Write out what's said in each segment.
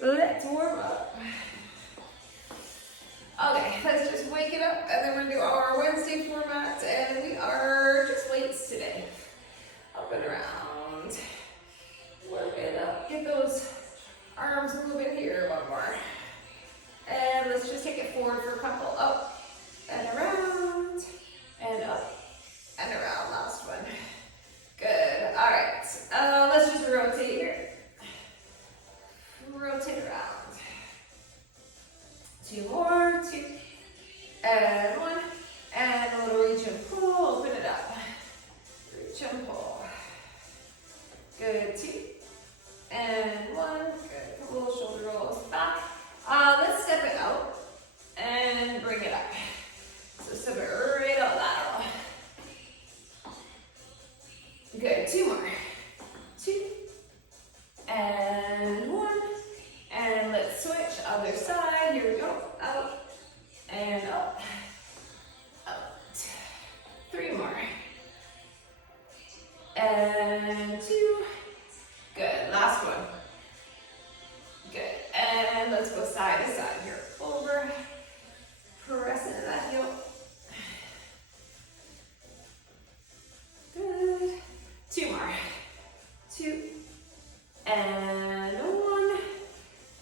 Let's warm up. Okay, let's just wake it up and then we're gonna do our Wednesday format and we are just weights today. Up and around. Work it up. Get those arms moving here. One more. And let's just take it forward for a couple. Up and around. And up and around. Last one. Good. All right. Let's just rotate here. Rotate around. Two more. Two. And one. And a little reach and pull. Open it up. Reach and pull. Good. Two. And one. Good. Couple little shoulder rolls back. Let's step it out and bring it up. So step it right out lateral. Good. Two more. Two. And one. And let's switch. Other side. Here we go. Out. And up. Out. Three more. And two. Good. Last one. Good. And let's go side to side here. Over. Press into that heel. Good. Two more. Two. And one.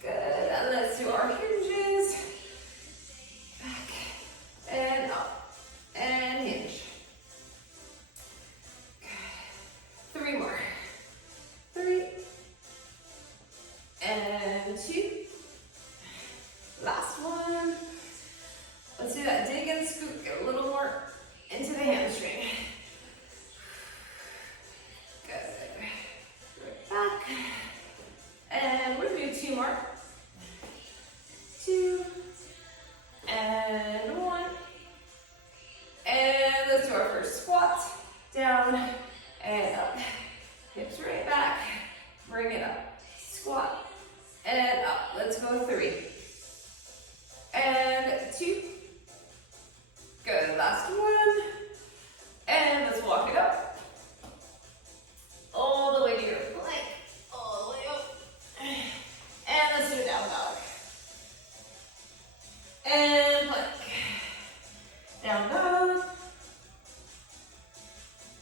Good. And let's do our hinges. Back. And up. And hinge. Good. Three more. Three. And two. Last one. Let's do that dig and scoop. Get a little more into the hamstring. Good. Right back. And we're going to do two more. Two. And one. And let's do our first squat. Down and up. Hips right back. Bring it up. Squat. And up. Let's go three. And two. Good. Last one. And let's walk it up. All the way to your plank. All the way up. And let's do a down dog. And plank. Down dog.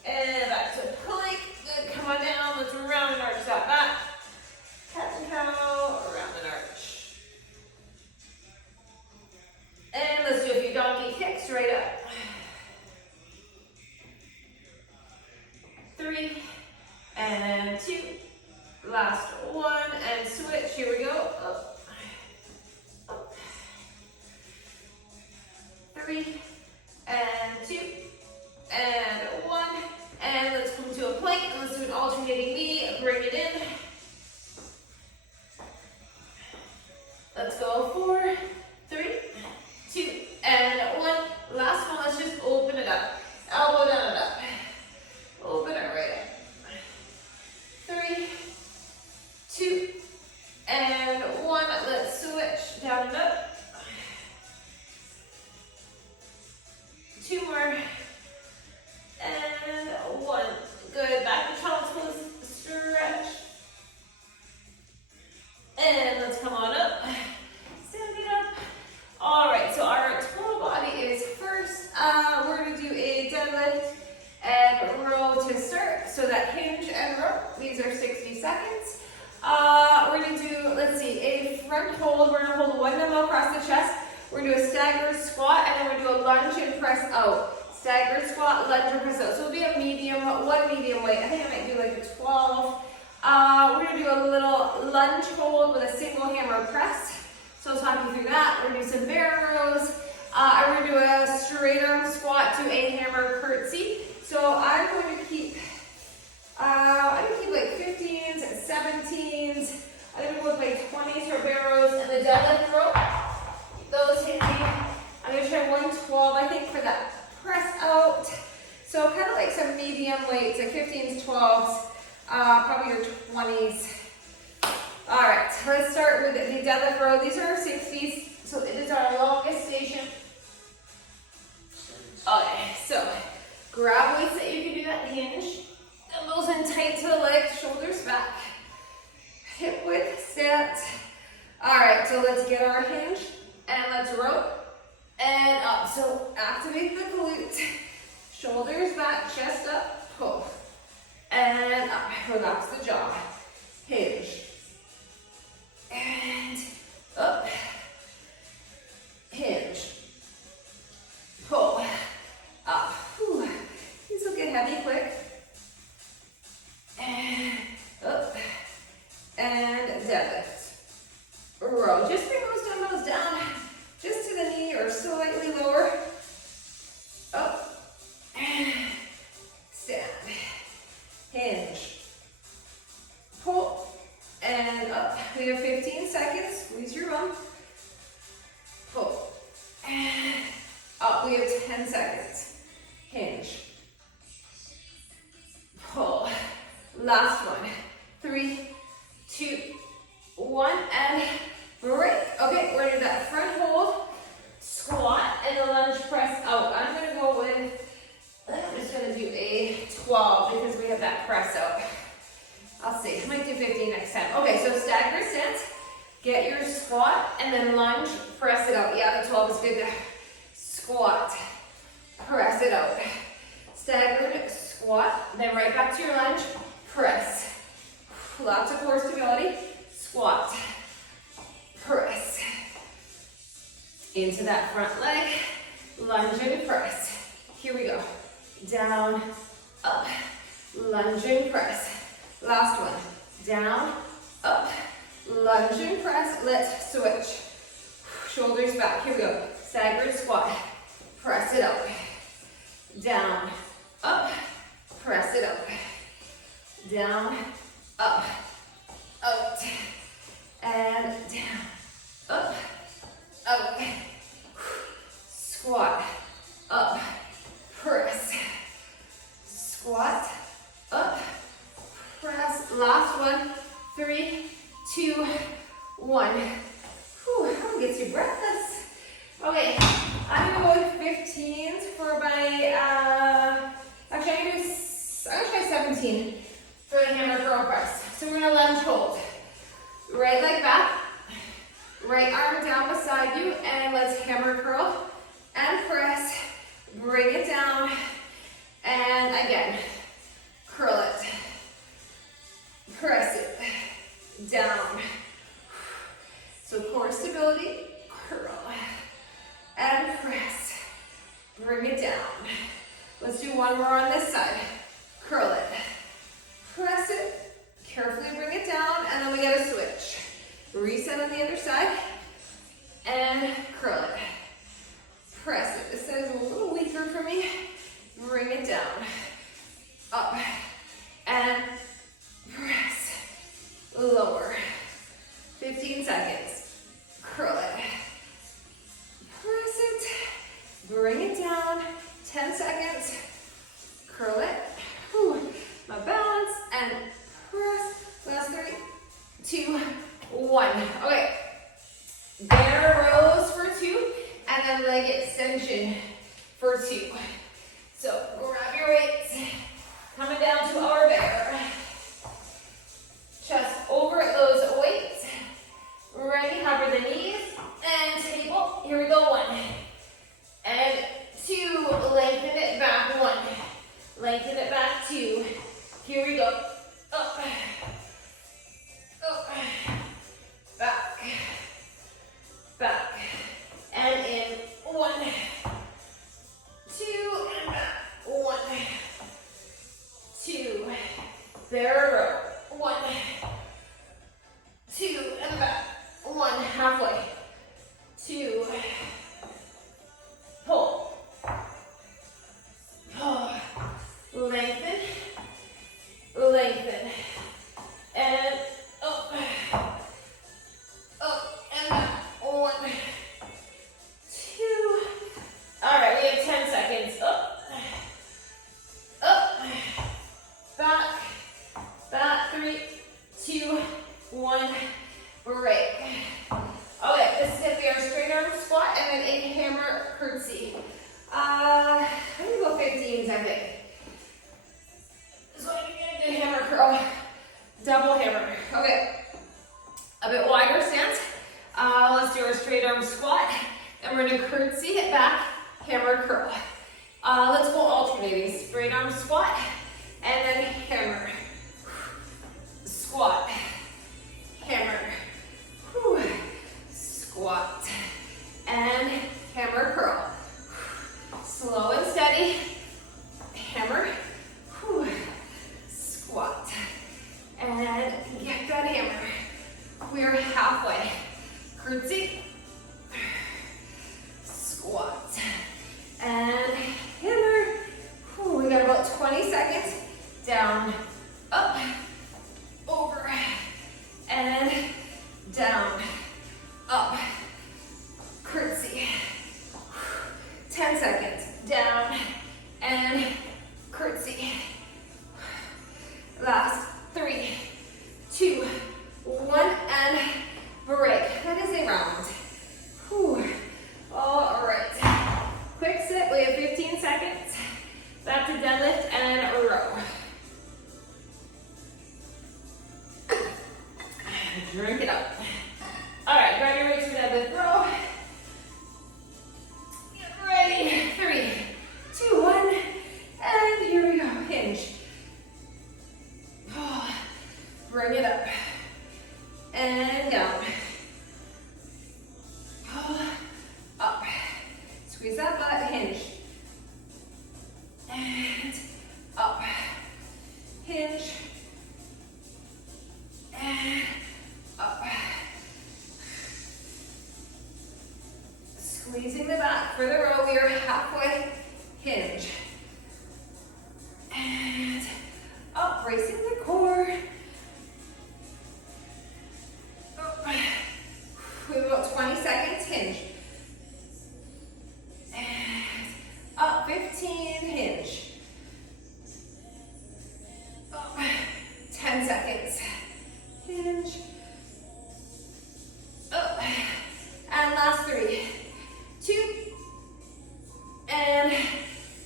And back to plank. Good. Come on down. Let's round and arch that back. Cat and cow. Round and arch. And let's do a few donkey kicks right up. Three. And two. Last one. And switch. Here we go. Up. Up. Three. And two. And one. And let's come to a plank. And let's do an alternating knee. Bring it in. Let's go. 4, 3, 2, and 1. Last one. Let's just open it up. Elbow down and up. Open it right up. 3, 2, and 1. Let's switch down and up. 2 more. And 1. Good. Back to child's pose. Stretch. And let's come on up. Standing up. All right, so our total body is first. We're going to do a deadlift and row to start. So that hinge and row, these are 60 seconds. We're going to do, let's see, a front hold. We're going to hold one dumbbell across the chest. We're going to do a staggered squat, and then we're going to do a lunge and press out. Staggered squat, lunge and press out. So it'll be a medium, one medium weight. I think I might do like a 12. We're going to do a little lunge hold with a single hammer press. So I'll talk you through that. We're going to do some bear rows. We're going to do a straight arm squat to a hammer curtsy. So I'm going to keep like 15s and 17s. I'm going to go with like 20s for bear rows and the deadlift row. Those hit me. I'm going to try 112, I think, for that press out. So kind of like some medium weights, like 15s, 12s, probably your 20s. All right, let's start with the deadlift row. These are our 60s, so it is our longest station. Okay, so grab weights that you can do that hinge. Elbows in tight to the legs, shoulders back. Hip width stance. All right, so let's get our hinge and let's row and up. So activate the glutes, shoulders back, chest up, pull. And up, relax the jaw, hinge. And up, hinge, pull, up. Whew. These will get heavy quick. And up, and deadlift. Row, just bring those dumbbells down, just to the knee or slightly lower. Up, and stand. Hinge, pull, and up. We have 15 seconds, squeeze your bum. Pull, and up. We have 10 seconds. Hinge, pull. Last one. 3, 2, 1, and break. Okay, we're gonna do that front hold, squat, and the lunge press out. I'm gonna go with, I'm just gonna do a 12 because we have that press out. I'll see, I might do 15 next time. Okay, so staggered stance, get your squat, and then lunge, press it out. Yeah, the 12 is good. Squat, press it out. Staggered squat, then right back to your lunge, press. Lots of core stability. Squat, press. Into that front leg, lunge and press. Here we go. Down, up, lunge and press. Last one. Down, up, lunge and press. Let's switch. Shoulders back. Here we go. Staggered squat. Press it up. Down, up, press it up. Down, up, out, and down, up, out. Squat, up, press. Squat, up, press. Last one. 3, 2, 1. Whew, that one gets you breathless. Okay, I'm gonna go with 15s for my, actually I'm gonna try 17 for the hammer curl press. So we're gonna lunge hold. Right leg back, right arm down beside you, and let's hammer curl and press. Bring it down, and again, curl it, press it, down. So core stability, curl, and press. Bring it down. Let's do one more on this side. Curl it, press it, carefully bring it down, and then we gotta switch. Reset on the other side, and curl it. Press it. This side is a little weaker for me. Bring it down, up, and press, lower. 15 seconds. Curl it, press it, bring it down. 10 seconds. Curl it. Whew. My balance and press. Last 3, 2, 1. Okay. Bear rows for 2, and then leg extension for 2. So grab your weights. Coming down to our bear. Chest over those weights. Ready, hover the knees and table. Here we go. 1 and 2. Lengthen it back. 1. Lengthen it back. 2. Here we go. Up. Up. Back. Back. And in. 1, 2, and back. 1, 2. Bear row. 1, 2, and back. 1, halfway. 2. Pull. Pull. Lengthen. Lengthen. And up. Up and back. 1, 2. All right, we have 10 seconds. Up. Up. Back. Back. 3, 2, 1. Break. Okay, this is going to be our straight arm squat and then a hammer curtsy. I'm going to go 15s, I think. So I'm going to do hammer curl, double hammer. Okay, a bit wider stance. Let's do our straight arm squat. And we're gonna curtsy it back, hammer curl. Let's go alternating. Straight arm squat, and then hammer. Squat, hammer, squat, and hammer curl. Slow and steady, hammer, squat, and get that hammer. We're halfway. Curtsy, squat, and hammer. We got about 20 seconds. Down, up, over, and down, up, curtsy. 10 seconds. Down, and curtsy. Last 3, 2, 1, and break. That is a round. All right. Quick sit. We have 15 seconds. Back to deadlift and row. Drink it up. All right, grab your weights for deadlift row. Get ready. 3, 2, 1, and here we go. Hinge. Bring it up and down. Up. Squeeze that butt. Hinge. And up. Hinge. And up. Squeezing the back for the row. We are halfway. Hinge. And up. Bracing the core. Up. We have about 20 seconds. Hinge. And up. 15. Hinge. Up. 10 seconds. Hinge. Up. And last 3, 2, and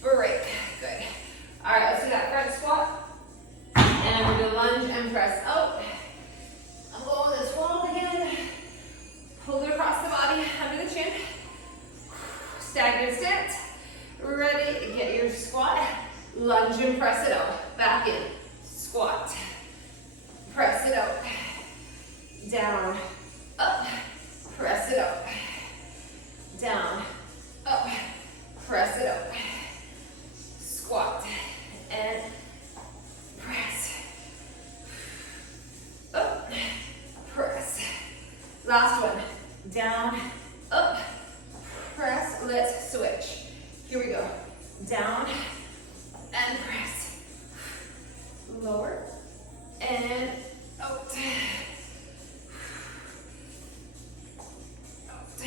break. Good. All right, let's do that front squat. And we're going to lunge and press out. Along this wall again. Hold it across the body, under the chin. Stagnant stance. Ready, get your squat. Lunge and press it out. Back in. Squat. Press it out. Down. Up. Press it out. Down. Up. Press it out. Squat. And press. Up. Press. Last one. Down. Up. Press. Let's switch. Here we go. Down. And press. Lower. And out. Out.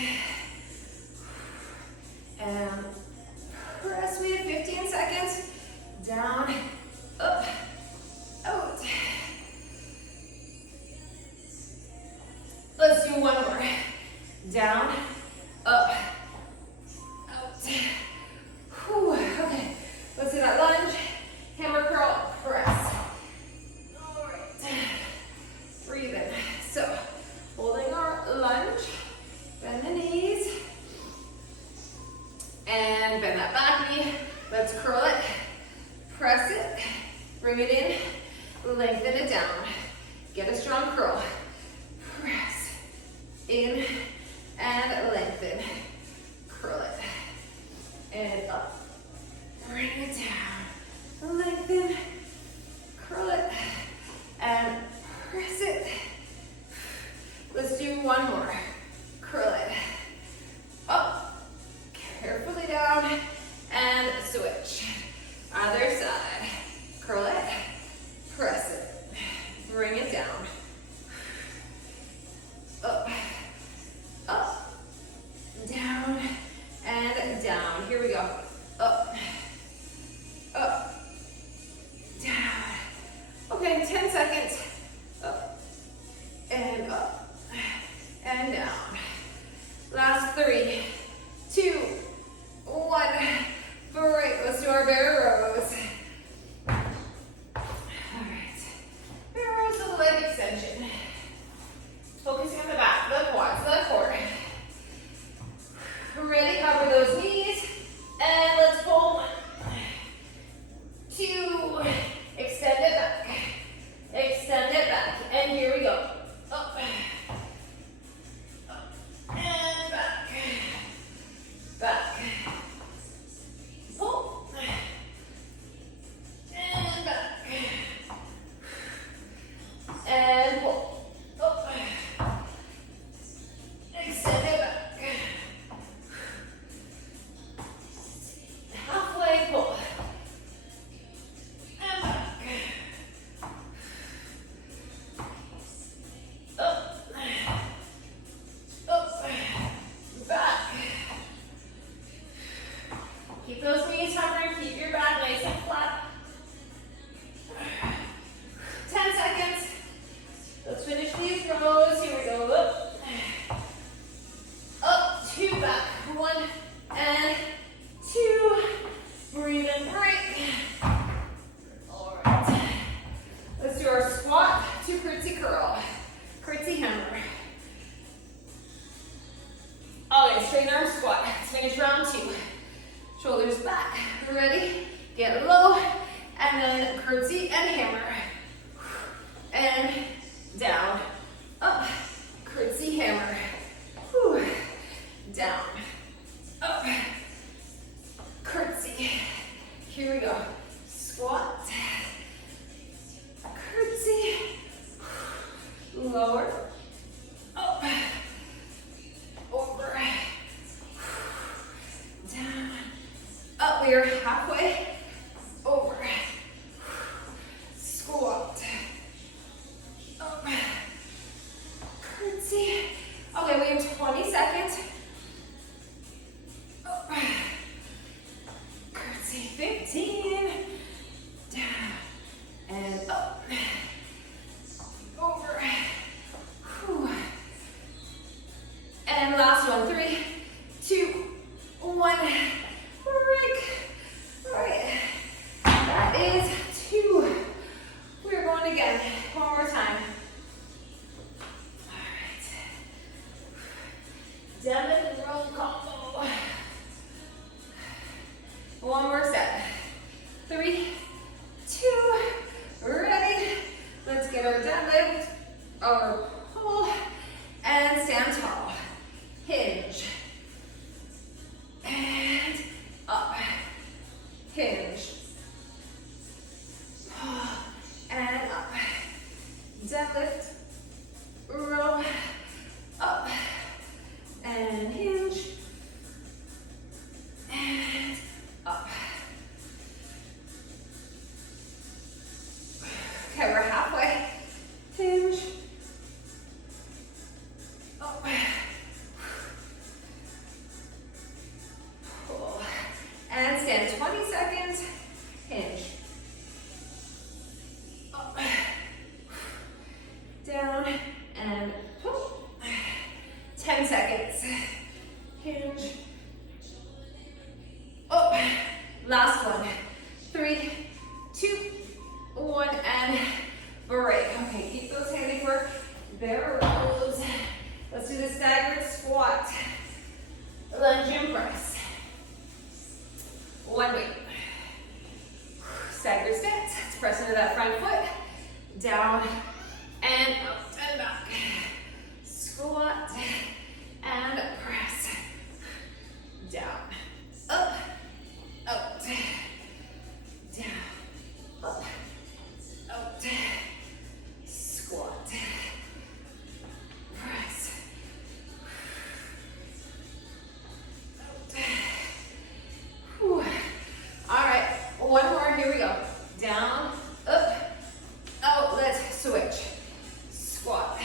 And press. We have 15 seconds. Down, up, out. Let's do one more. Down, up, out. Whew. Okay, let's do that lunge. Hammer curl, press. All right. Breathe in. So, holding our lunge, bend the knees, and bend that back knee. Let's curl it, press it, bring it in, lengthen it down. Get a strong curl. Press, in, and lengthen. Curl it, and up. Bring it down, lengthen, curl it, and press it. Let's do one more. Curl it, up, carefully down, and switch. Other side. Curl it, press it, bring it down. Up, up, down, and down. Here we go. Up, up, down. Okay, 10 seconds. Up, and down. finish round 2. Shoulders back, ready, get low, and then curtsy and hammer. And down, up, curtsy, hammer. Whew. Down, up, curtsy. Here we go. Squat, curtsy, lower, up, over, down, up. We are halfway, over, squat, up, curtsy. Okay, we have 20 seconds. Up, curtsy, 15, down, and up, over, whew. And last one, 3, 2, 1, break. All right, that is 2. We're going again, one more time. All right, deadlift and row combo. One more set. 3, 2, ready. Let's get our deadlift, our pull, and stand tall. Hinge. And up. Hinge. And up. Deadlift. Row. Up. And hinge. And up. Okay, we're halfway. Hinge. Up. Pull. And stand 20 seconds. Hinge. Up. Down. And pull. 10 seconds. Hinge. Up. Last one. 3, 2, 1, and break. Okay, keep those handiwork. Barrels. Let's do the staggered squat. Lunge and press. One weight. Staggered stance. Let's press into that front foot. Down and up and back. Squat and press. Down. Up. Out. Down. Up. Out. Squat. Press. Out. Whew. All right, one more, here we go. Down, up, out, let's switch. Squat,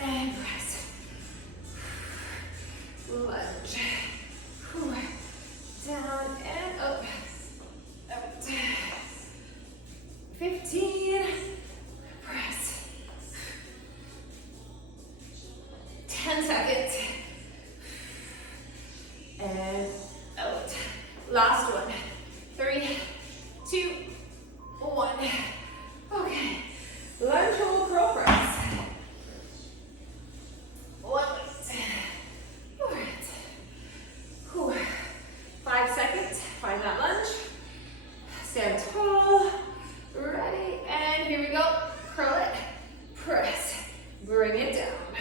and press. Lunge. Whew. Down and up, out. 15, press. 10 seconds. And out. Last one. 3, 2, 1. Okay. Lunge, hold, curl, press. One weight. All right. Whew. 5 seconds. Find that lunge. Stand tall. Ready. And here we go. Curl it. Press. Bring it down.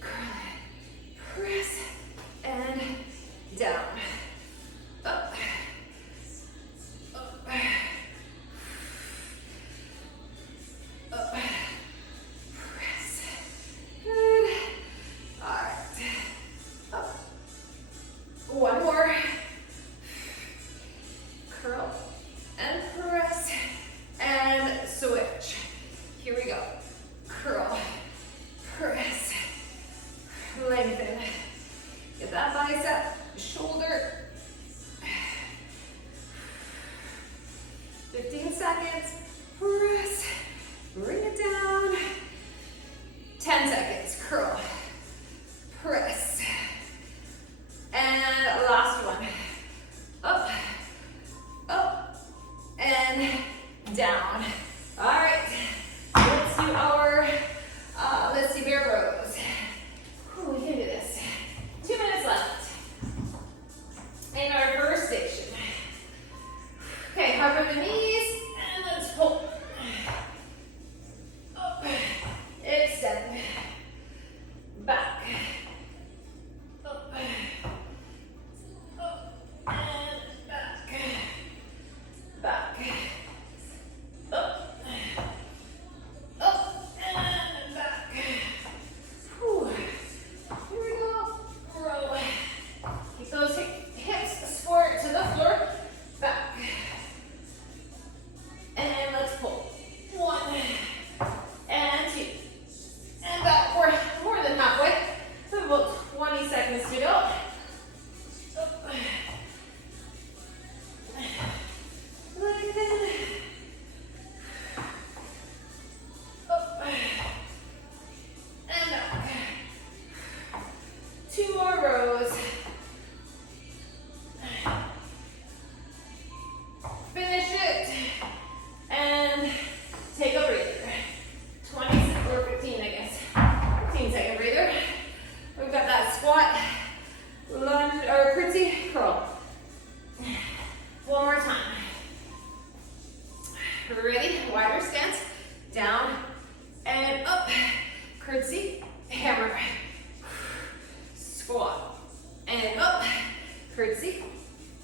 Curl it. Press. And down. Up. Up. Up. Press. Good. All right. Up. One more. Curl and press and switch. Here we go. Curl. Press. Lengthen. Get that bicep, shoulder. 15 seconds. Press. Bring it down. 10 seconds. Curl. Press. And last one. Up. Up. And down. All right. Let's do our, let's see, bear rows. Ooh, we can do this. 2, and back. Up, up, and back. Back. Up, up, and back. Whew. Here we go. Row. Keep those hips square to the floor. Back. And let's pull. 1 and 2. And back. We're more than halfway. We have about 20 seconds to go. Up. Lengthen. Up. And back. 2 more rows. Finish it. And take a breather. 20 or 15, I guess. 15-second breather. We've got that squat, lunge, or curtsy, curl. One more time. Ready? Wider stance. Down and up. Curtsy, hammer. Squat and up. Curtsy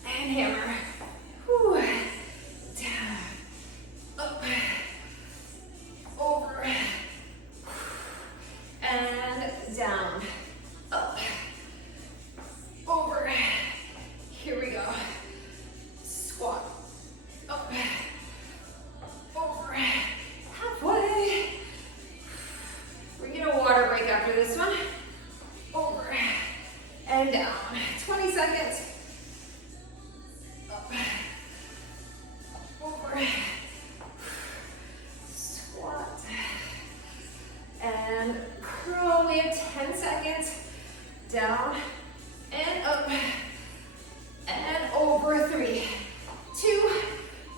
and hammer. Whew. Down. Up. Over. And down. Up. Over. Here we go. Squat. Up. Over. Halfway. We get a water break after this one. Over. And down. 20 seconds. Up. Over. Squat. And curl. We have 10 seconds. Down and up. And over. 3, 2,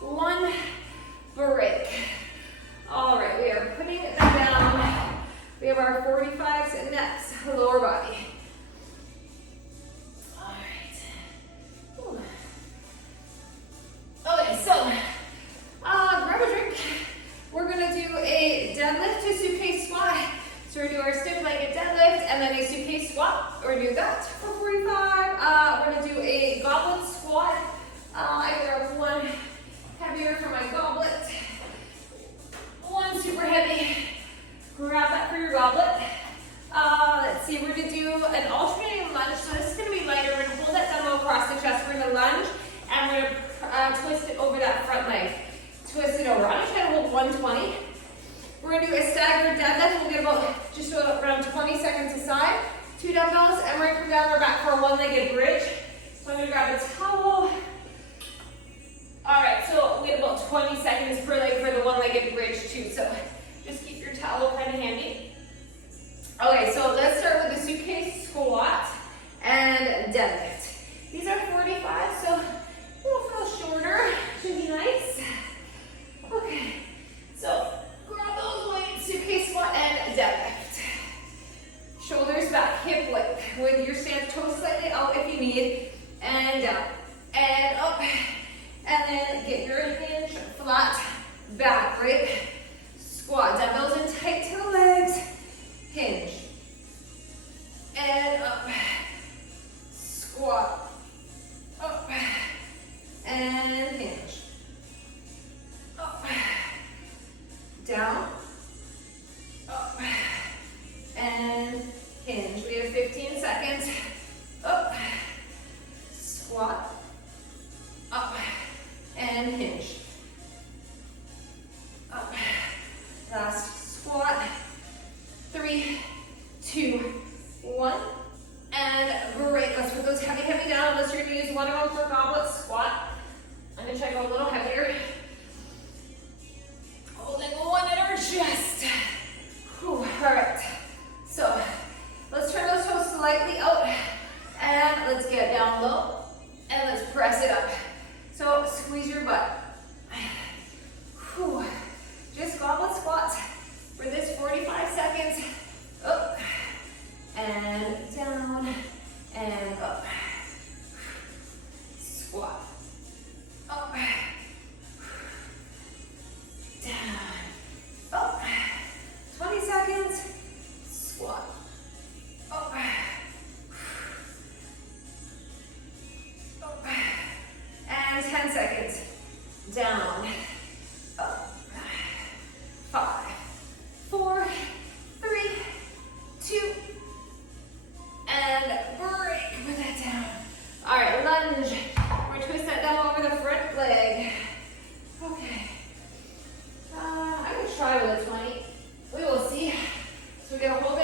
1. Break. All right, we are putting them down. We have our 45s next. Lower body. All right. Ooh. Okay, so grab a drink. We're gonna do a deadlift to suitcase squat. So we're gonna do our stiff-legged deadlift and then a suitcase squat. We're gonna do that for 45. We're gonna do a goblet squat. I grab one heavier for my goblet. One super heavy. Grab that for your goblet. Let's see, we're gonna do an alternating lunge. So this is gonna be lighter. We're gonna hold that dumbbell across the chest. We're gonna lunge and we're gonna twist it over that front leg. Twist it over. I'm gonna try to hold 120. We're gonna do a staggered deadlift. We'll get about just around 20 seconds aside. 2 dumbbells, and we're gonna come down our back for a one-legged bridge. So I'm gonna grab a towel. All right, so we have about 20 seconds per leg for the one-legged bridge too. So just keep your towel kind of handy. Okay, so let's start with the suitcase squat and deadlift. These are 45, so we'll feel shorter. Should be nice. Okay, so grab those weights, suitcase squat and deadlift. Shoulders back, hip width. With your stance, toes slightly out if you need. And down, and up. And then get your hinge flat back, right? Squat, dumbbells in tight to the legs. Hinge. And up. Squat. Up. And hinge. Up. Down. Up. And hinge. We have 15 seconds. Up. Squat. Up. And hinge. Up. Last squat. 3, 2, 1. And break. Let's put those heavy down. Unless you're going to use one of them for goblet squat. I'm going to try to go a little heavier. Holding one in our chest. Whew. All right. So let's turn those toes slightly out. And let's get down low. And let's press it up. So squeeze your butt. Whew. Just goblet squats for this 45 seconds. Up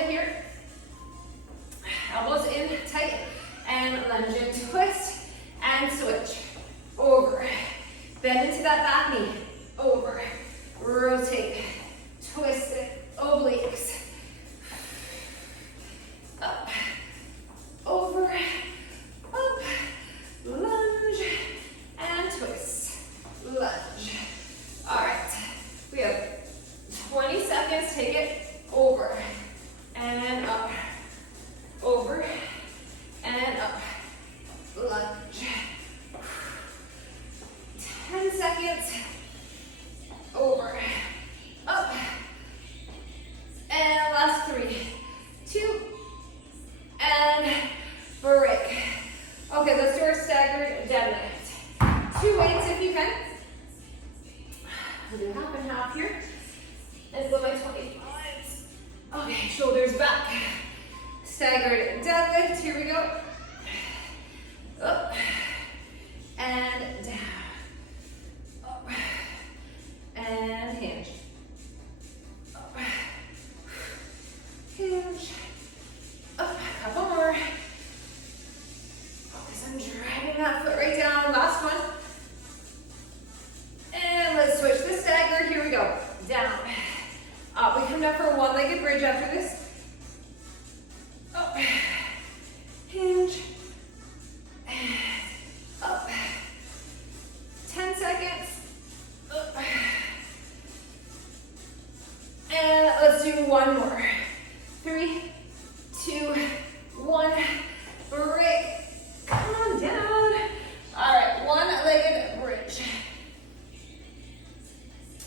it here. Elbows in tight, and lunge and twist, and switch. Over. Bend into that back knee. Over. Rotate. Twist it. Obliques. Up. Over. Up. Lunge. And twist. Lunge. All right. We have 20 seconds. Take it. Over. And up. Over. And up. Lunge. 10 seconds. Over. Up. And last 3, 2, and break. Okay, let's do our staggered deadlift. 2 weights if you can. We'll do half and half here. And go my 25s. Okay, shoulders back. Staggered deadlift. Here we go. Up. And down. Up. And hinge. Up. Hinge. Up. Couple more. Focus on driving that foot right down. Last one. And let's switch the stagger. Here we go. Down. Up. We come down for a one-legged bridge after this. Up. Hinge. And up. 10 seconds. Up. And let's do one more. 3, 2, 1. Break. Come on down. All right, one-legged bridge.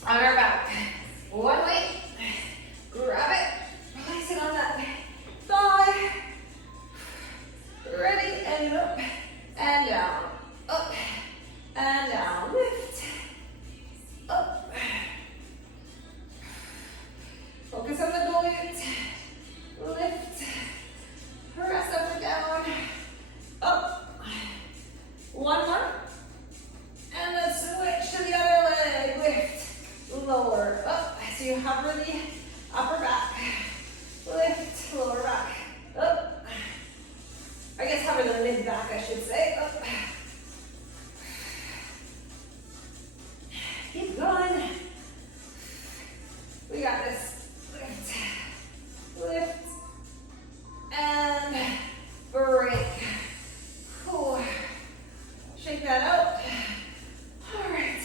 On our back. One leg. Grab it. Place it on that thigh. Ready, and up, and down. Up, and down. Lift. Up. Focus on the glutes. Lift. Press up and down. Up. One more. And let's switch to the other leg. Lift. Lower. Up. So you hover the upper back. Lift. Lower back. Up. I guess hover the mid back, I should say. Up. Keep going. We got this. Lift. Lift. And break. Cool. Shake that out. All right.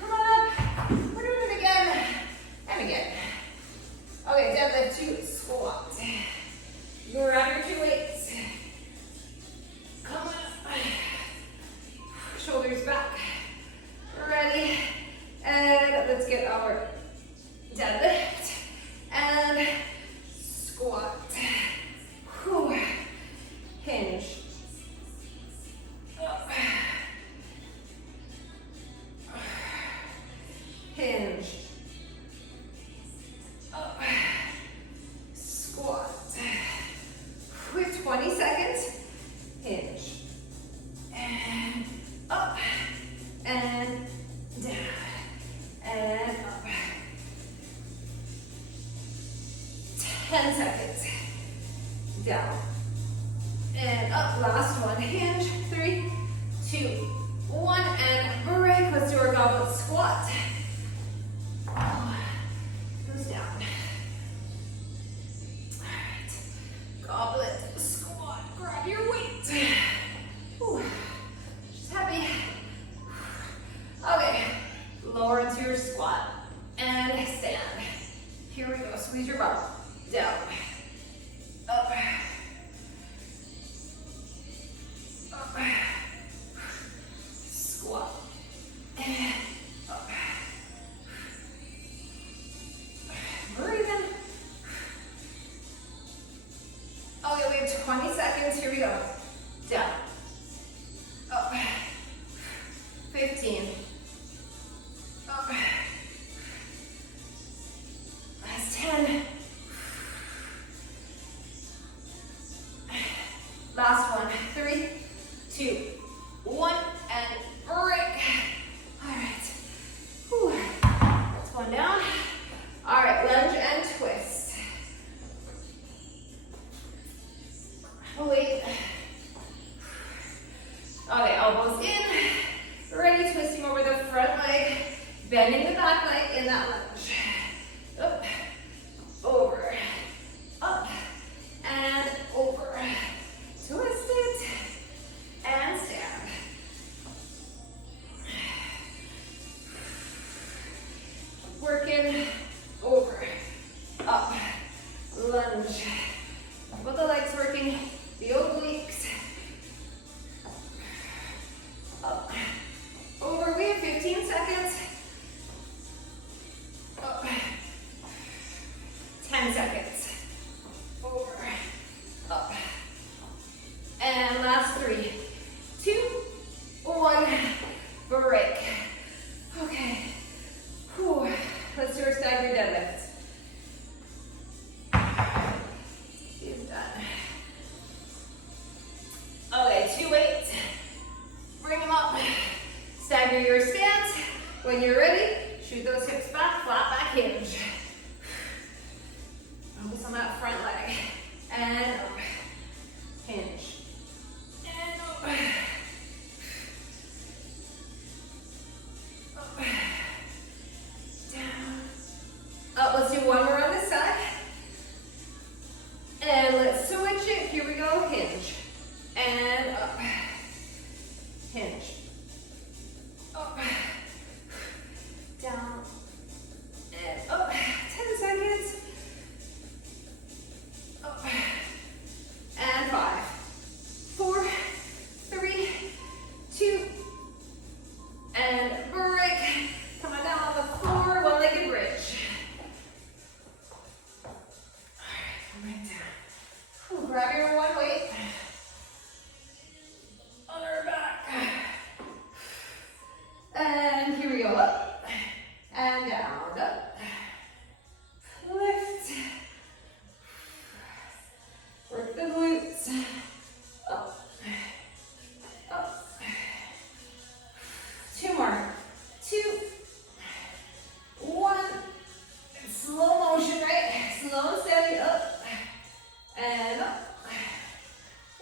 Come on up. We're doing it again. And again. Okay, deadlift to squat. Grab your 2 weights. Come on up. Shoulders back. Ready. And let's get our deadlift. And squat. Whew. Hinge. Up. Hinge. Up. Squat. We have 20 seconds. Hinge. And up. And down. And up. 10 seconds. Down. And up. Last one. Hinge. 3, 2, 1. And break. Let's do our goblet squat. Goes down. All right. Goblet squat. Grab your weight. Whew. Just happy. Okay. Lower into your squat. And stand. Here we go. Squeeze your bum. Down. Up. Up. Squat. And up. Breathe in. Okay, we have 20 seconds. Here we go. Down. Up. 15. Up. Last 10. Last one. 3, 2, 1, and break. All right. Whew. That's one down. All right, lunge and twist. Wait. Okay, elbows in. Ready, twisting over the front leg. Bending the back leg in that lunge. Up, over, up, and over. Twist it, and stand. Working, over, up, lunge. Both the legs working, the obliques. Up, over, we have 15 seconds. Up, 10 seconds. Over, up. And last 3, 2, 1, break. Okay. Whew. Let's do our staggered deadlift. He's done. Okay, 2 weights. Bring them up. Stagger your stance. When you're ready, shoot those hips back, flat back hinge. Focus on that front leg. And up. Hinge. And up. Up. Down. Up. Let's do one more on this side. And let's switch it. Here we go. Hinge. And up. Hinge. Up. Down. And up. 10 seconds. Up. And 5, 4, 3, 2, and break. Come on down on the floor, one-legged bridge. All right, come right down. Ooh, grab your one weight. On our back. And here we go, up, and down, up. Lift. Work the glutes. Up. Up. 2 more. 2, 1. Slow motion, right? Slow and steady. Up. And up.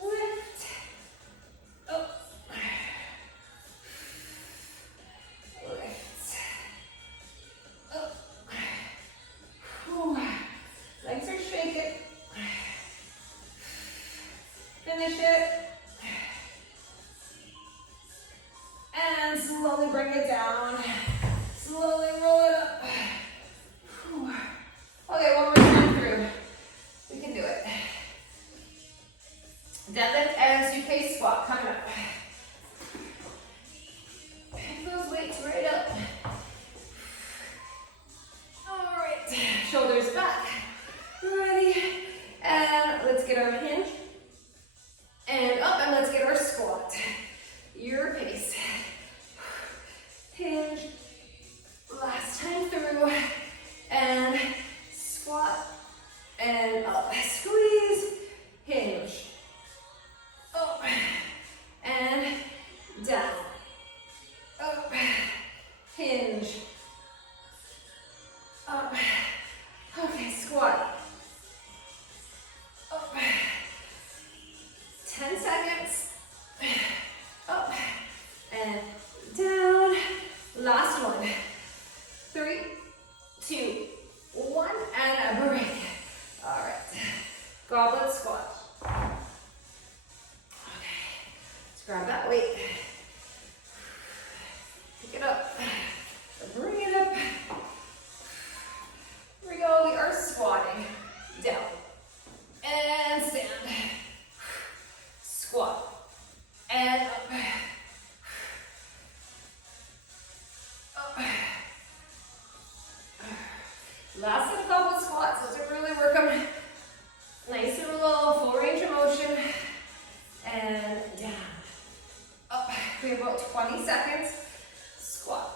Lift. Up. Lift. Up. Whew. Legs are shaking. Finish it. And slowly bring it down. Slowly roll it up. Whew. Okay, one more time through. We can do it. Deadlift and suitcase squat coming up. Pick those weights right up. All right, shoulders back. Ready. And let's get our hinge. And up, and let's get our squat. Your pace. Hinge. Last time through. And squat. And up. Squeeze. Hinge. Up. And down. Up. Hinge. Up. Okay, squat. Up. 10 seconds. Up and down. Last one. 3, 2, 1, and a break. All right. Goblet squat. Okay. Let's grab that weight. Pick it up. Bring it up. Here we go. We are squatting. Down. And stand. Squat. And up. Up. Last set of goblet squats. Those are really work them nice and low, full range of motion. And down. Up. We have about 20 seconds. Squat.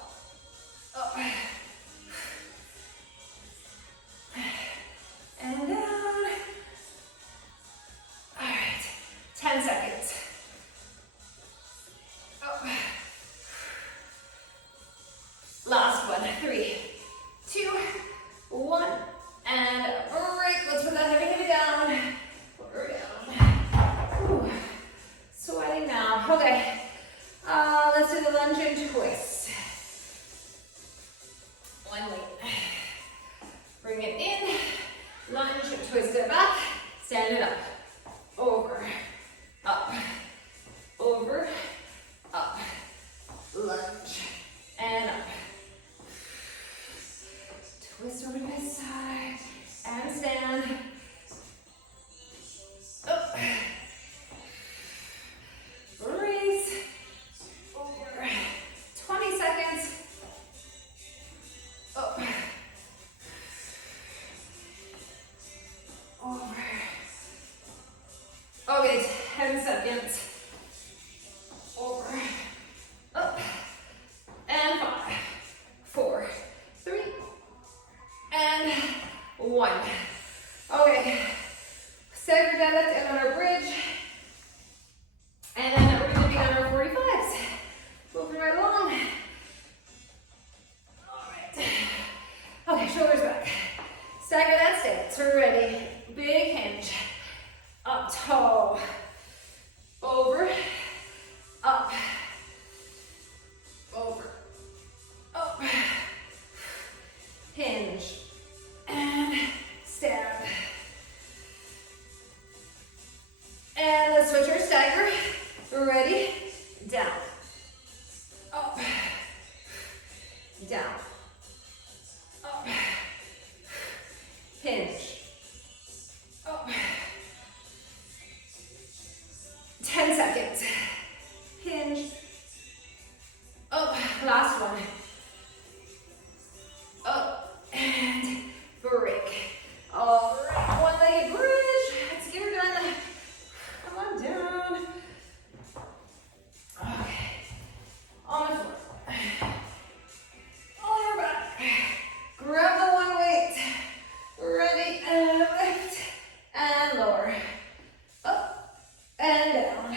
Stand it up, over, up, over, up, lunge, and up. Twist over to the side, and stand. Up. Release. Over. 20 seconds. Up. Over. Okay, 10 seconds. Over. Up. And 5, 4, 3, and 1. Okay. Stagger deadlift and on our bridge. And then we're going to be on our 45s. Moving right along. All right. Okay, shoulders back. Stagger that stance. We're ready. Big hinge. Up tall. Over. Up. Over. Up. Hinge. And stab. And let's switch our stagger. Ready? Down. Up. Down. Up. Hinge. Up. 10 seconds. Hinge. Up. Last one. Up. And break. All right. One-legged bridge. Let's get her done. Come on down. Okay. On the floor. On your back. Grab the one weight. Ready, and lift, and lower. Up, and down.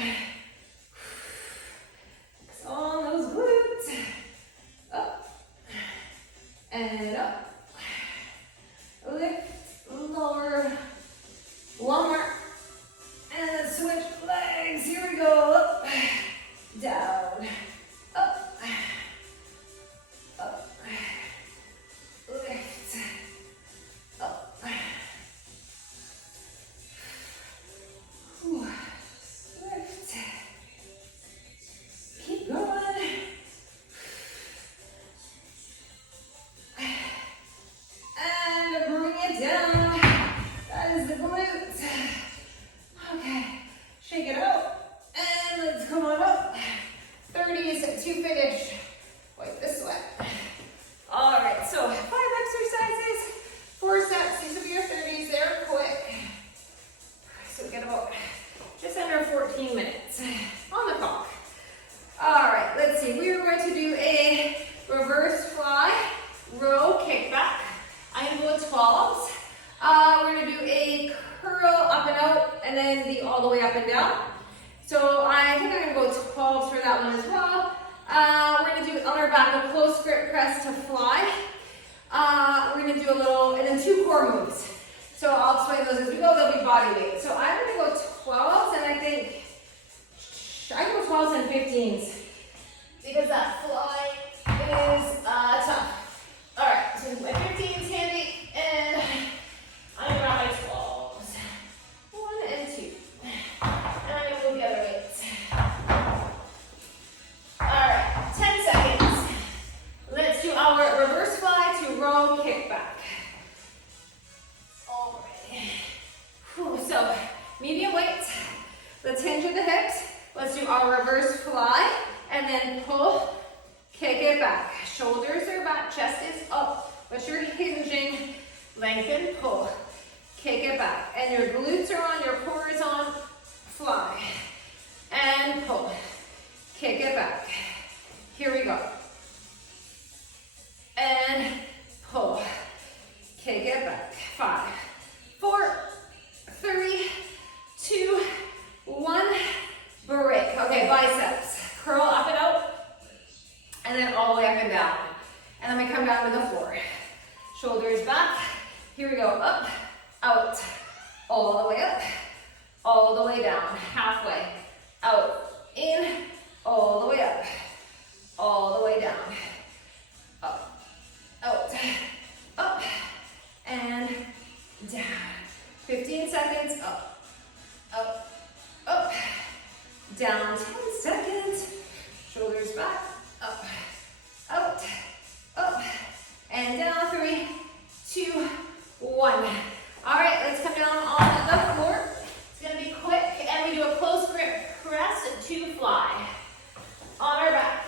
Focus on those glutes. Up, and up. Lift, lower. One more. And then switch legs. Here we go. Up, down, up, up, lift, up. Whew. Lift. Keep going. And bring it down. That is the glutes. Okay, shake it out. And let's come on up. 30s to finish. Wipe the sweat. All right, so 5 exercises, 4 sets. These will be your 30s. They're quick. So we get about just under 14 minutes on the clock. All right, let's see. We are going to do a reverse fly, row, kickback. I'm going to go 12s. We're going to do a curl up and out, and then the all the way up and down. So I think I'm going to go 12s for that one as well. We're going to do on our back a close grip press to fly. We're going to do a little, and then 2 core moves. So I'll explain those as we go. They'll be body weight. So I'm going to go 12s, and I think I can go 12s and 15s because that fly is tough. All right, so my 15s handy, and I'm going to grab my 12s. 1 and 2. And I'm going to move the other weights. All right, 10 seconds. Let's do our reverse fly to row kickback. All right. Whew, so medium weight. Let's hinge at the hips. Let's do our reverse fly and then pull, kick it back. Shoulders are back, chest is up, but you're hinging. Lengthen, pull, kick it back. And your glutes are on, your core is on. Fly and pull, kick it back. Here we go. And pull, kick it back. 5, 4, 3, 2, 1. Break. Okay, biceps. Curl up and out, and then all the way up and down. And then we come down to the floor. Shoulders back. Here we go. Up, out, all the way up, all the way down, halfway, out, in, all the way up, all the way down, up, out, up, and down. 15 15 seconds. Up, up, up. Down, 10 seconds. Shoulders back, up, out, up, and down. 3, 2, 1. All right, let's come down on the floor. It's gonna be quick, and we do a close grip press to fly. On our back.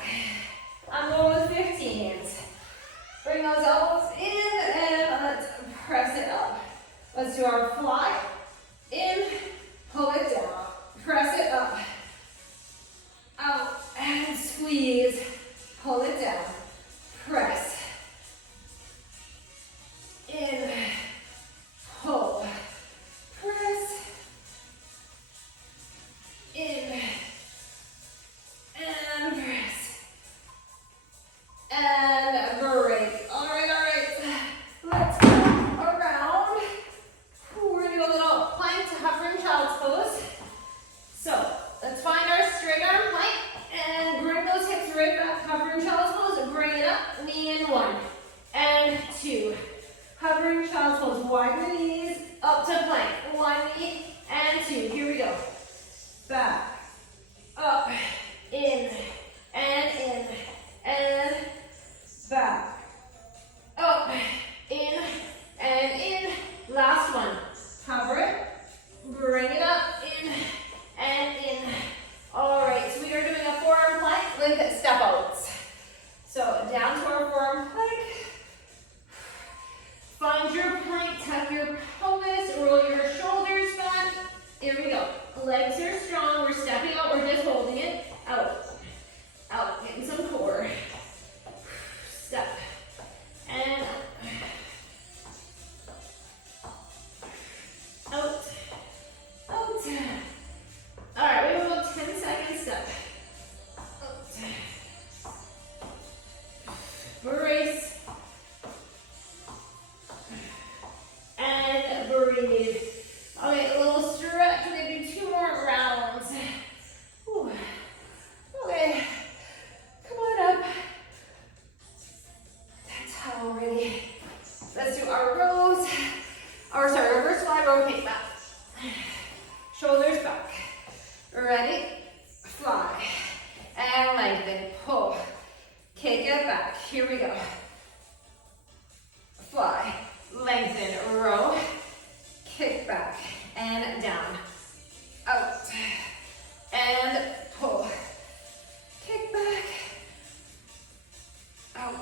I'm going with 15s. Bring those elbows in, and let's press it up. Let's do our fly. In, pull it down. Press it up. Out, and squeeze. Pull it down. Press. In, pull. Press. In, and press. And break. All right. Let's go around. We're gonna do a little plank to hovering child's pose. So let's find our straight arm plank and bring those hips right back. Hovering child's pose. Bring it up. Knee in 1 and 2. Hovering child's pose. Widen the knees up to plank. 1 knee and 2. Here we go. Back, up, in, and back, up, in, and in. Last one. Hover it, bring it up, in, and in. All right, so we are doing a forearm plank with step outs. So down to our forearm plank. Find your plank, tuck your pelvis, roll your shoulders back. Here we go. Legs are strong. We're stepping out. We're just holding it. Out. Out. Getting some core. Step. And out. Out. All right. We have about 10 seconds. Step. Out. Brace. And breathe. Okay, a little stretch. We're gonna do 2 more rounds. Whew. Okay, come on up. That's how already. Let's do our rows. Reverse fly, rotate back. Shoulders back. Ready? Fly. And lengthen. Pull. Kick it back. Here we go. Fly. Lengthen. Row. Kick back and down, out, and pull, kick back, out,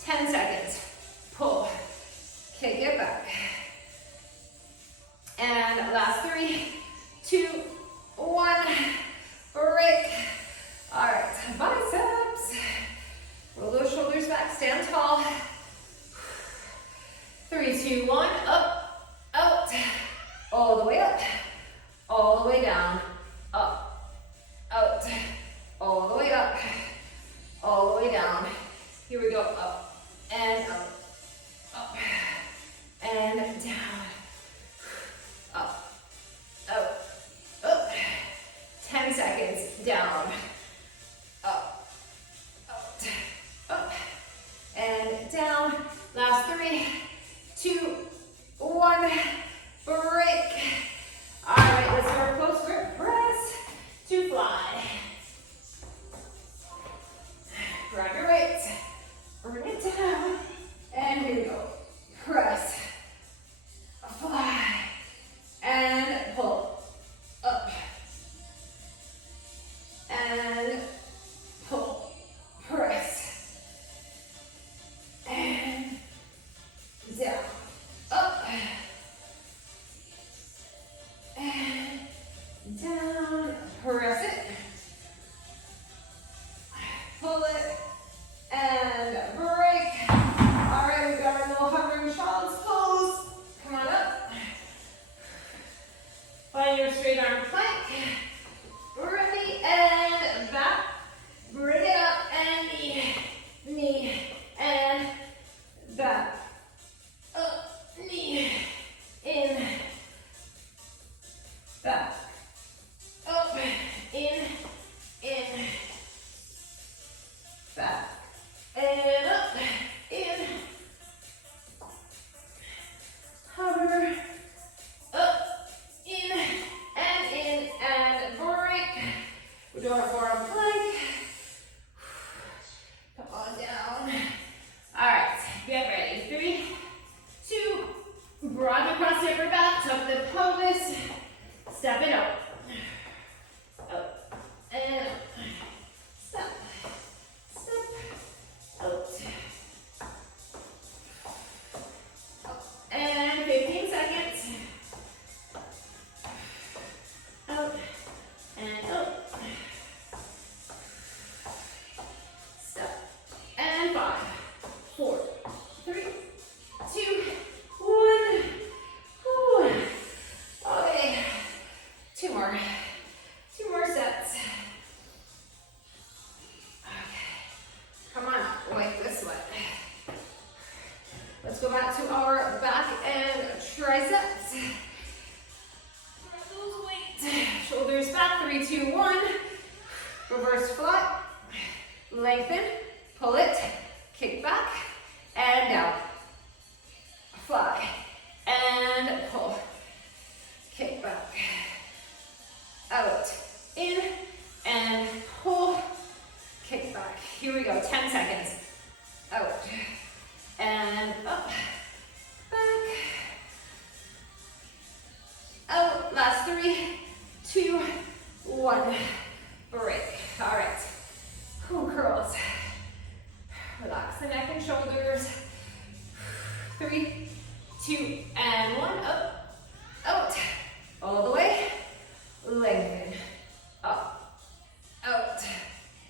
10 seconds, pull, kick it back, and last 3, 2, 1, break. All right, biceps, roll those shoulders back, stand tall, 3, 2, 1, up, out, all the way up, all the way down, up, out, all the way up, all the way down. Here we go, up, and down, up, out, up, 10 seconds, down, up, out, up, and down. Last 3, 2, 1, break. All right, let's do our close grip press to fly. Grab your weights, bring it down, and here we go. Press, fly, and pull, up, and pull, press, and down, up, and down, press it, pull it, and break. All right, we've got our little hovering child's pose. Come on up. Find your straight arm plank. Ready, and back. Bring it up, and knee, and back. Up, knee, in, back, up, in, back, and up, in, hover, up, more. 2 more sets. Okay. Come on, like this one. Let's go back to our back and triceps. Grab those weights. Shoulders back, 3, 2, 1. Reverse flat. Lengthen, pull it, kick back, and down. Fly, and pull. Kick back. Out, in, and pull. Kick back. Here we go, 10 seconds. Out, and up, back. Out, last 3, 2, 1. Break. All right. Curls. Relax the neck and shoulders. 3, 2, and 1. Up, out, all the way. Lengthen. Up, out,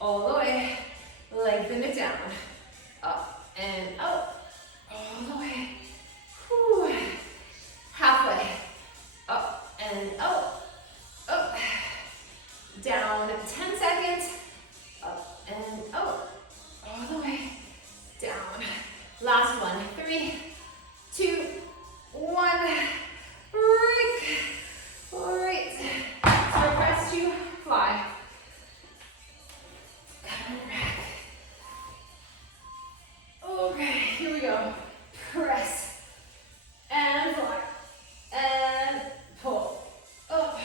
all the way. Lengthen it down. Up and out, all the way. Whew. Halfway. Up and out. Up. Down. 10 seconds. Up and out. All the way. Down. Last one. 3, 2, 1. Break. All right. So press to fly. Come back. Okay, here we go. Press and fly and pull up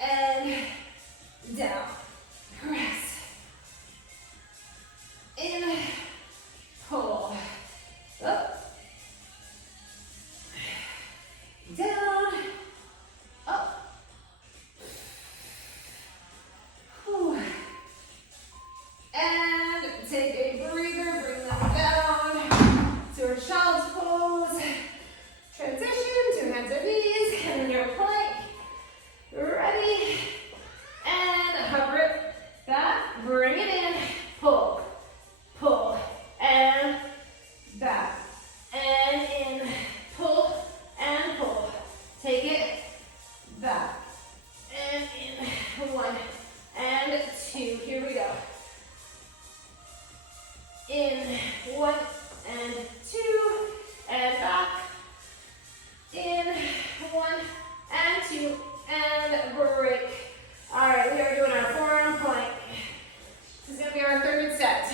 and down. Press in, pull up, down, up. Whew. And take a breather, bring them down to our child's pose. Transition to hands and knees, and then your plank. Ready, and hover it back, bring it in, pull, pull, and back, and in, pull, and pull. Take it back, and in, 1, and 2, here we go. In, 1, and 2, and back, in, 1, and 2, and break. All right, we are doing our forearm plank. This is gonna be our 3rd set.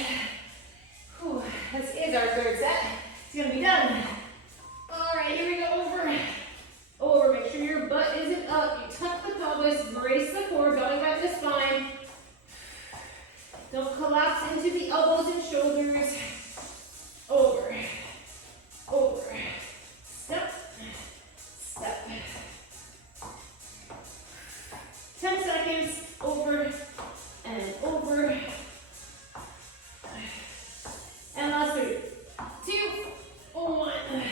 Whew, this is our 3rd set. It's gonna be done. All right, here we go, over. Over, make sure your butt isn't up. You tuck the pelvis, brace the core, belly button the spine. Don't collapse into the elbows and shoulders. Over, over, step, step. 10 seconds, over and over. And last 3, 2, 1.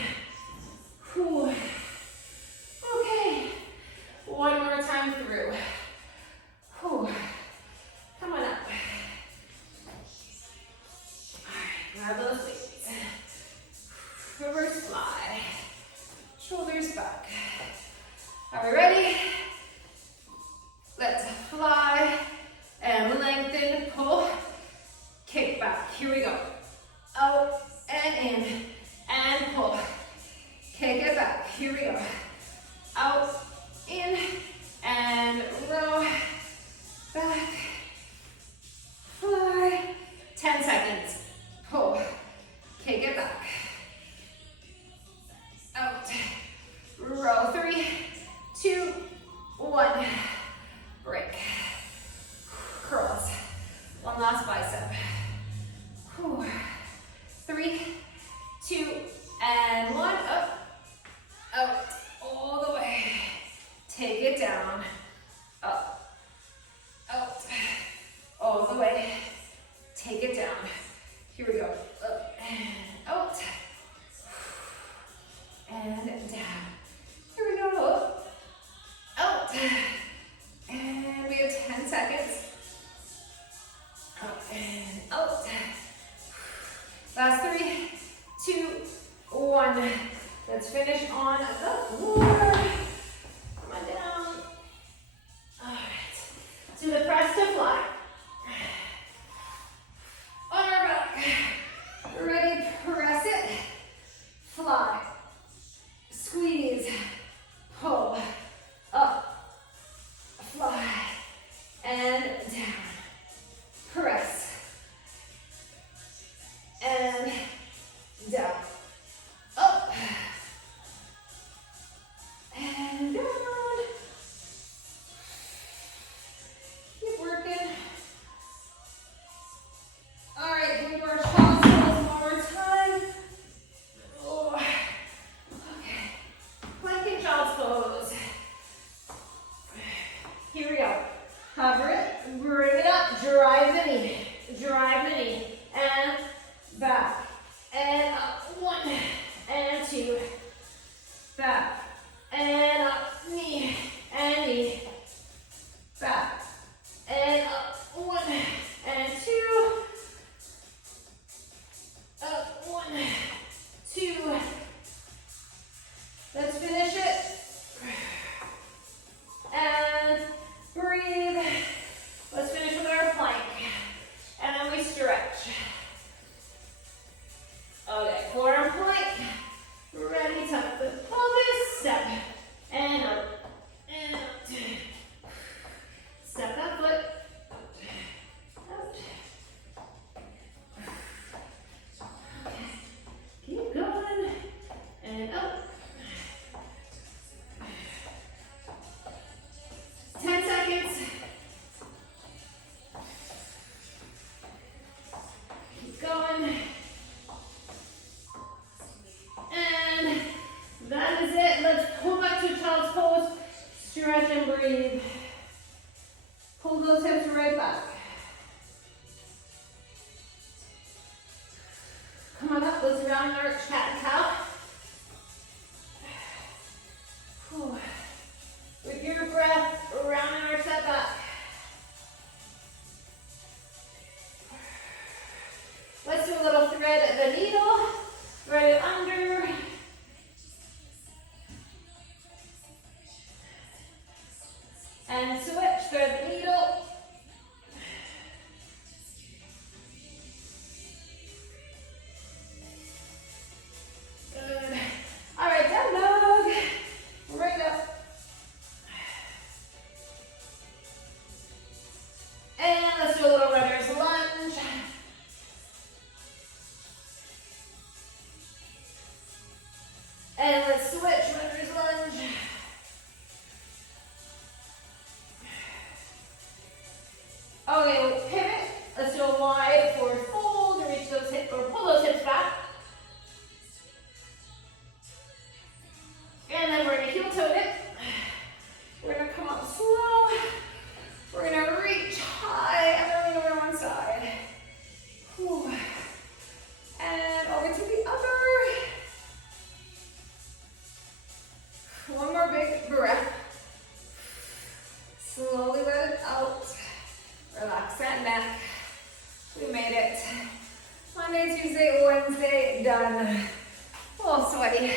Whew. Okay, one more time through. Whew. Come on up. All right, grab those weights. Reverse fly. Shoulders back. Are we ready? Let's fly and lengthen, pull, kick back. Here we go. Out and in and pull. Kick it back. Here we go. Out, in, and row. Back. Fly. 10 seconds. Pull. Kick it back. Out. Row. 3, 2, 1. Break. Curls. One last bicep. 3, 2, and 1. Up, out, all the way. Take it down. Up, out, all the way. Take it down. Here we go. Up and out. And down. Here we go. Up, out. And we have 10 seconds. Up and out. Last 3, 2, 1. Let's finish on the floor. Come on down. Cover it, bring it up, drive the knee, and back, and up, 1, and 2, back, and up, knee, back, and up, 1, and 2, up, 1, 2, let's finish it, and breathe. Let's finish with our plank. And then we stretch. Okay, forearm plank. Ready, tuck the pelvis, step. And up. And up. Step that foot. Out. Okay. Keep going. And up. 10 seconds. Keep going. And that is it. Let's pull back to child's pose. Stretch and breathe. Pull those hips right back. Come on up. Let's round and arch, cat and cow. Whew. With your breath, round and arch that back. Let's do a little thread the needle, thread it under. And switch, thread the needle. Good. All right, down dog. Right up. And let's do a little runner's lunge. And let's switch, runner's lunge. Okay, we'll pivot. Let's do a wide forward fold to reach those hips, or pull those hips back. And then we're gonna heel toe it. We're gonna come up slow. We're gonna reach high and then lean over one side. Whew. And over to the other. One more big breath. Slowly let it out. Relax that neck. We made it. Monday, Tuesday, Wednesday, done. Oh, sweaty.